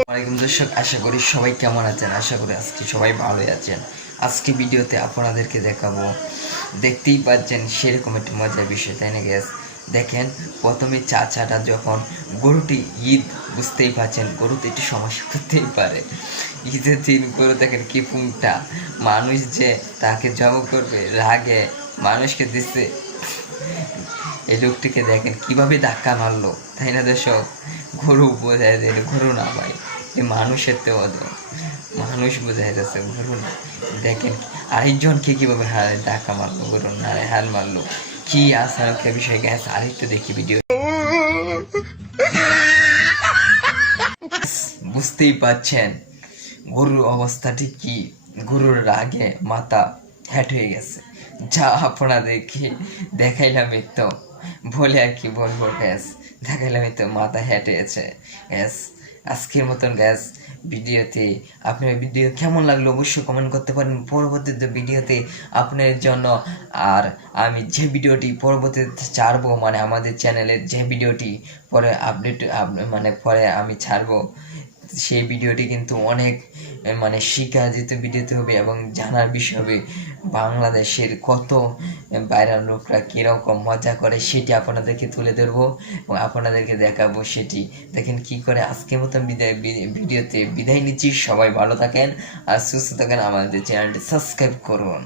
ওয়ালাইকুম দর্শক, আশা করি সবাই কেমন আছেন। আশা করি আজকে সবাই ভালোই আছেন। আজকে ভিডিওতে আপনাদেরকে দেখাবো, দেখতেই পাচ্ছেন সেরকম একটি মজার বিষয়, তাই না গ্যাস? দেখেন, প্রথমে চাচাটা যখন গরুটি ঈদ, বুঝতেই পারছেন গরুতে একটু সমস্যা করতেই পারে। ঈদের দিন গরু দেখেন কি পুংটা, মানুষ যে তাকে জব করবে রাগে মানুষকে দিচ্ছে। এই লোকটিকে দেখেন কিভাবে ধাক্কা মারলো, তাই না দর্শক? গরু বোঝায় যে গরু না ভাই, এ মানুষের তো মানুষ বোঝাই যাচ্ছে, গরু না। দেখেন আরেকজনকে কিভাবে ধাক্কা মারলো, গরু না হাল মারলো। কি আসার বিষয় গ্যাস, আরেকটু দেখি ভিডিও। বুঝতেই পাচ্ছেন গরুর অবস্থাটি কি। গরুর রাগে মাথা হ্যাট হয়ে গেছে, যা আপনাদেরকে দেখাইলাম তো, বলে আর কি বলবো গ্যাস। দেখাইলাম তো মাথা হ্যাট হয়েছে গ্যাস। আজকের মতন গ্যাস ভিডিওতে আপনার ভিডিও কেমন লাগলো অবশ্যই কমেন্ট করতে পারেন পরবর্তীতে ভিডিওতে আপনার জন্য। আর আমি যে ভিডিওটি পরবর্তীতে ছাড়বো, মানে আমাদের চ্যানেলের যে ভিডিওটি পরে আপডেট মানে পরে আমি ছাড়বো, সেই ভিডিওটি কিন্তু অনেক মানে শিক্ষার্জিত ভিডিওতে হবে এবং জানার বিষয় হবে। বাংলাদেশের কত বাইরের লোকরা কীরকম মজা করে সেটি আপনাদেরকে তুলে ধরবো এবং আপনাদেরকে দেখাবো সেটি। দেখেন কি করে। আজকের মতন ভিডিওতে বিদায় নিচ্ছি। সবাই ভালো থাকেন আর সুস্থ থাকেন। আমাদের চ্যানেলটি সাবস্ক্রাইব করুন।